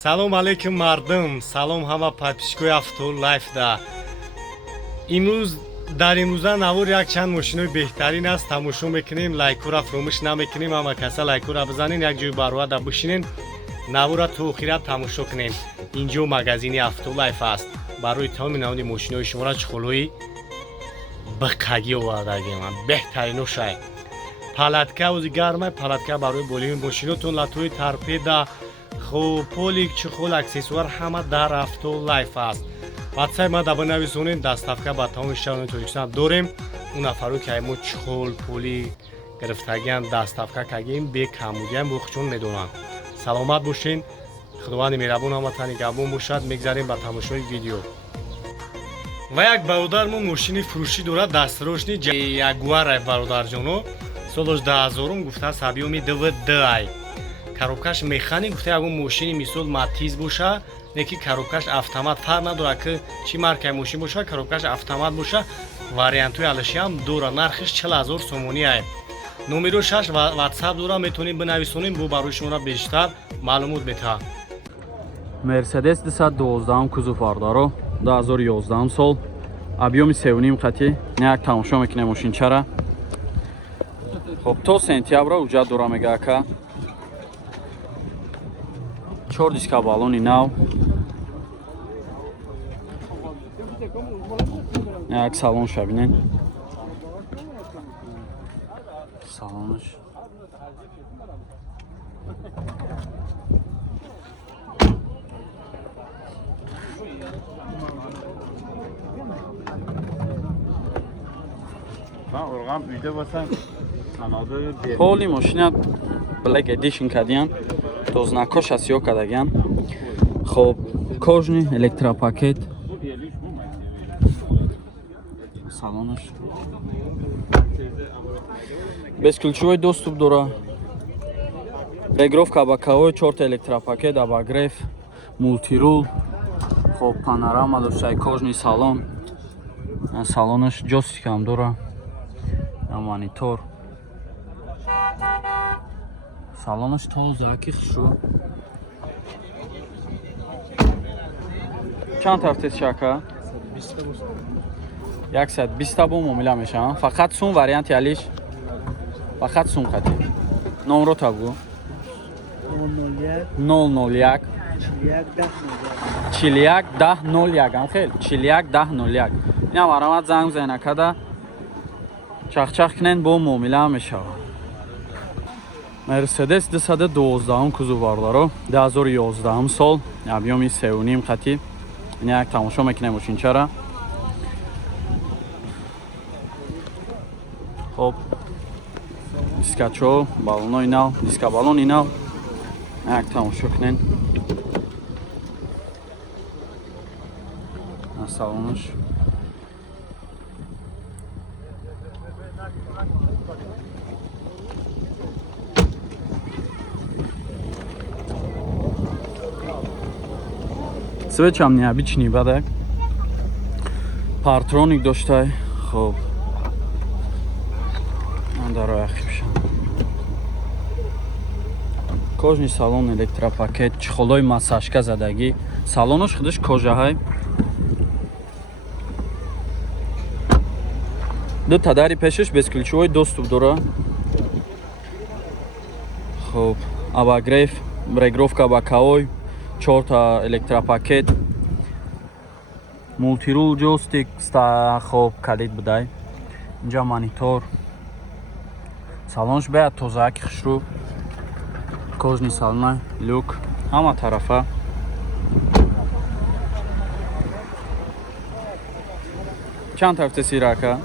салом алейкум мардум, салом ҳама подписчикои Автолайф да. имрӯз дар имрӯза навор якчанд мошинои беҳтарин аст. тамошо мекунем, лайкура фуромӯш намекунем. ҳама каса лайкура бизанен, як ҷои барвада бишинен, навора то охира тамошо кунем. инҷо магазини Автолайф аст. барои тамоми наводи мошинои шумора чухолҳои биқагӣ овардагиам. беҳтариношай. палатка ози гармай, палатка барои болими мошинотон, латои торпеда, хуб полик, чухол, аксессуар ҳама дар Автолайф аст. ватсайп ма даба нависонем, даставка ба тамоми шаҳрони Тоҷикистон дорем. он нафаро ки мо чухол, поли гирифтагиам, даставка кагем, бек ҳамудиам бохчон медонам. саломат бошен. худованди меҳрабон ҳаматани нигоҳбон бошад. мегзарем ба тамошои видео. ва як бародар мо мошини фурӯшӣ дорад, дастрошни ягуар бародарҷоно. солош 2000 гуфтааст объёми ДВД. коробкаш механик гуфта ягон мошини мисол Матиз боша, неки коробкаш автомат, фарқ надорад ки чӣ маркаи мошин боша, коробкаш автомат боша. вариантои алишиам дора, нархиш 40000 сомонӣ ай. номеро 6 ватсап дора, метавонем бинависонем, бо барои шумо бештар маълумот метаҳад. Mercedes 212 кузов бардаро 2011 сол, объёми 3.5 қати. Як тамошо мекунем мошинчара. хоб то сентябр уҷат дора мегака. 4 диска балони нав. як салон шабинен. салонш ҳоли мошина Black Edition кардиян, тознакош асё кардагиян. хоб кожни электропакет. салонаш бесключовой доступ дора. регировка боковой, 4 электропакет, обогрев, мультирул. хоб панорама доштай, кожни салон. салонаш ҷостика ҳам дора. монитор. салонаш тозаки хушрӯ. чанд тафтес шака? 120 бо муомила мешавам. фақат сум варианти алиш. фақат сум қати. номро табгу. 001 41 1001 ам хел 41 1001. ина марамат занг зайнакада чахчах кунен бо муомила мешава. Mercedes 212 кузов бардаро 2011 сол, объёми 3.5 қати. ина як тамошо мекунем мошинчара. хоб дискачо балонои нав, диска балони нав. як тамошо кунен. салонаш свечам необычный бадак. Партроник доштай. хоб кожни салон электропакет, чихолои массажка задагӣ. салонош худаш кожаҳай. ду тадари пешаш бесключовой доступ дора. хоб обогрев, регировка боковой, 4 электропакет, мультирул ҷостик, хоб калид будай. инҷа монитор. салонш беяд тозааки хушрӯ. кожни салона люк ҳама тарафа. чанд тафтеси рака?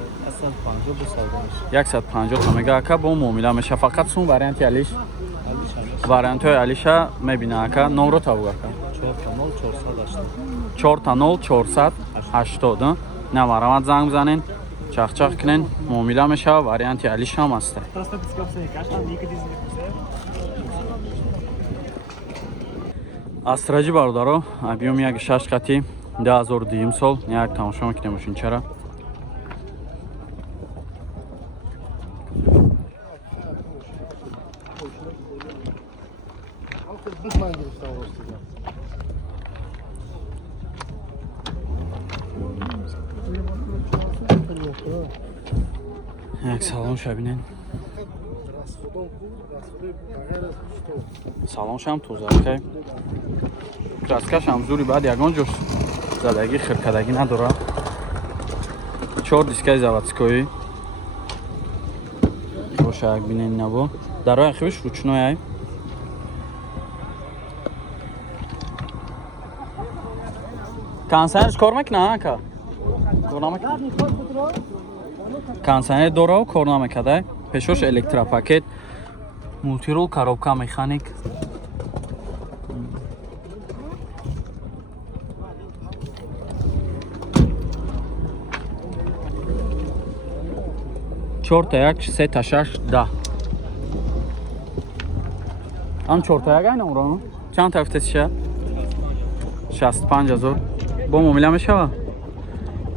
150 тамега ака бо муомила меша. фақат сум варианти алиш. вариантҳои алиша мебина ака. номро табуг ака. 40480. ина марамат занг бизанен, чахчах кунен, муомила меша. варианти алиш ҳам аст. астраҷи бародаро объёми 1.6 қати 2002 сол. як тамошо мекунем мошинчара. یک سالونش ببینین. سالونش هم توزه краскаш هم зури баъд ягон ҷо задагӣ хиркадагӣ надорад. 4 дискаи заводскоӣ боша як бинен набо. Дарои ахивиш ручной ай. Кондиционерш кор мекунад ака? Кор намекунад. Кондиционер дора, кор намекунад. Пешош электропакет, мултирол, коробка механик. چهار یک 3 تا 6 10 هم 4 تا یک اینا اون چند تا افتادشه 65000 با معامله میشه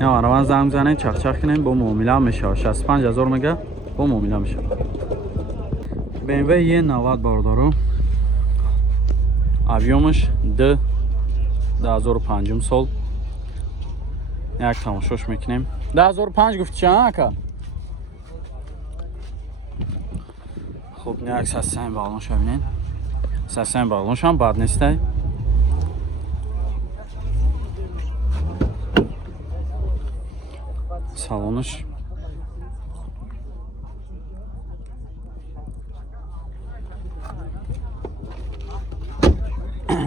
نه روان زنگ زنه چخ کنین با معامله میشه 65000 میگه با معامله میشه BMW یه 90 باردارو объемش 2005 سال یک تماشاش میکنیم 2005 گفت چند اکا خب نه یک سیستم بالونش ببینید سیستم بالونش هم بد نیسته سالونش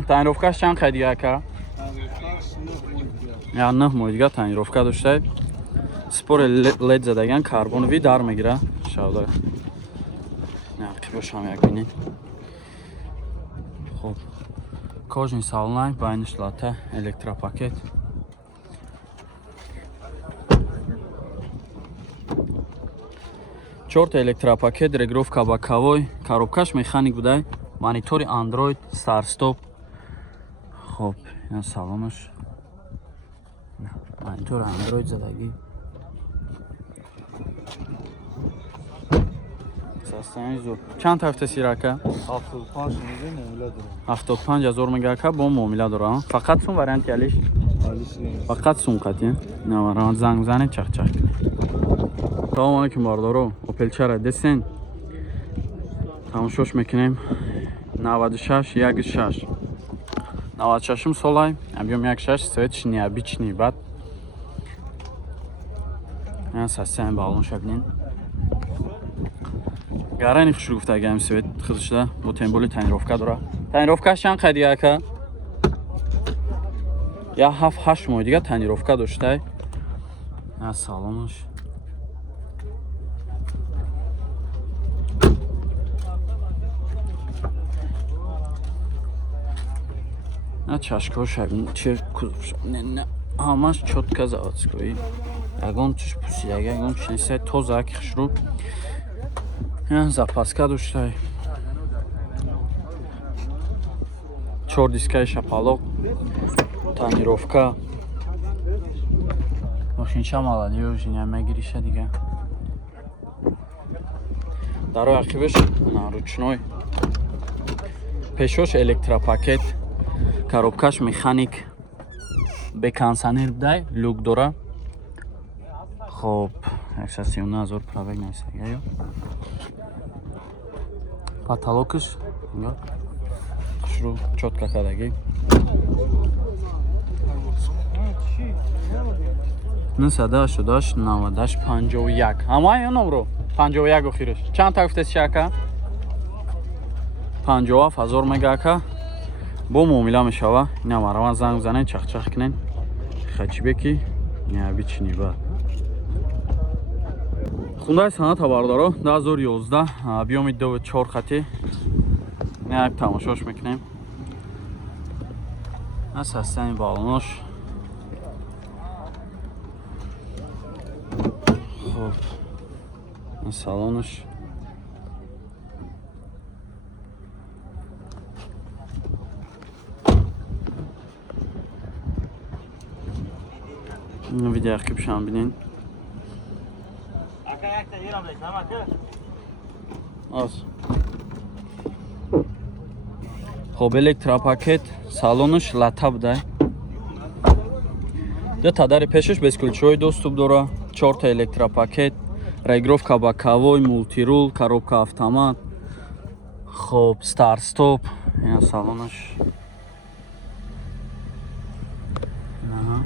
تعریفش چند خریدی که یا نه موجگاه تعریف داشته سپور لید زدگان کربن وی دار میگیره شاید نقیبش هم یک بینید خب کاجنی سالنای باینش لاته الکتروپاکت چهار تا الکتروپاکت رگروفکا با کاوی коробкаш механик بوده монитори اندروید ستار استاپ خب این سالونش монитор اندروید زدگی سیستمی زور چند هفته سیراکه 75 میگه معامله داره 75000 میگه که با معامله داره فقط سون وارنت کلیش فقط سون قطعه نه راه زنگ زنه چخ سلام علیکم باردارو اوپل چرا دستین تماشاش میکنیم 96 16 96 سالای объем 16 светочный обычный бат я совсем балонш бинин гарани хуш гуфтагам свет хизишда бо темболи танировка дора танировкаш чанд қади ака я 7-8 моҳ дига танировка доштай я салонш на чашкош че кузов не ҳамаш чотка заводскои ягон чиш пусидаги ягон чиниса тоза хишру я запаска доштай 4 дискаи шапалоқ танировка машинча маладиё жиня мегириша дига дарои ақибаш ручной пешош электропакет коробкаш механик бе кондиционер дай люк дора хоб 137000 пробег нависагаё потолокаш хушру чотка кадаги нусадаш даш 91 ҳамаи номро 51 охираш чанд та гуфтаси ака 57000 мега ака бо муомила мешава ина мараван занг занен чахчах кунен хачбеки необичный ба хундай санат абардаро 2011 объеми 4 хати як тамошош мекунем аз ҳастани балонош хуб ин салонош видео қибшам бинин хоб электропакет салонош лата буда ду тадари пешаш без кулчаҳои доступ дора 4 та электропакет, регировка ба кавой, мултирул, коробка автомат. Хоб, старт-стоп. Ин салонаш. Ага.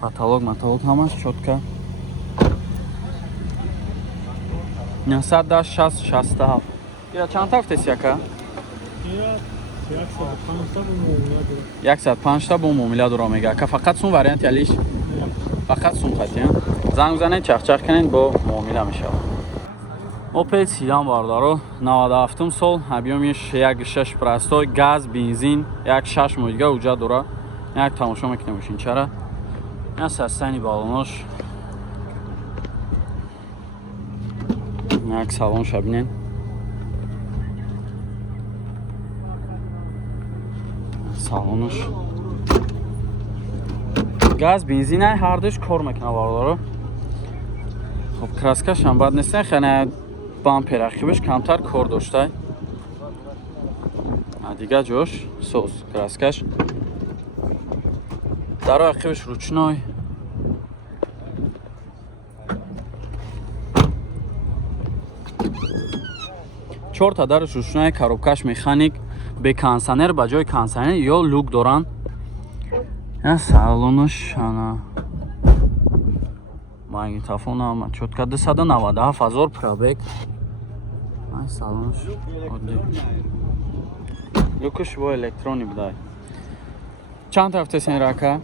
Потолок, ҳамаш чётка. 910, 60, 67. Ира чанд тафтеси яка? 105 та бо муомила дуро мега. Ка фақат сум вариант ялиш? Фақат сум хати. Занг занед, чахчах канед бо муомила мешавад. Opel Sedan бардаро 97 сол, объемиш 1.6 простой, газ, бензин, 1.6 мудига уҷа дура. Як тамошо мекунем мошинчара. Я састани балонош. Як салон шабинен. Салонош. Газ, бензин ай ҳар душ кор мекунад бардаро. Хоб краскаш ҳам бад нестен, хана бампер рақибаш камтар кор доштай. Дига ҷош сос краскаш. Дар рақибаш ручной. چهار تا درش روشنای коробкаш механик бе кондиционер ба ҷои кондиционер ё люк доранд. Я салонош ана магнитофон ам чётка 297,000 пробег. Ай салонош одди. Люкаш бо электрони будай. Чанд ҳафта сен рака?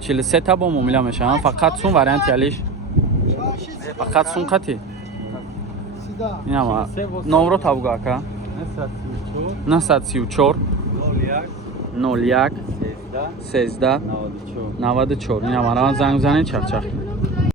43 та бо муомила мешаванд. Фақат сум вариант ялиш. Фақат сум қати. Инама номро табуга ака. 934 01 13 94. Инама раван занг занед чахчах.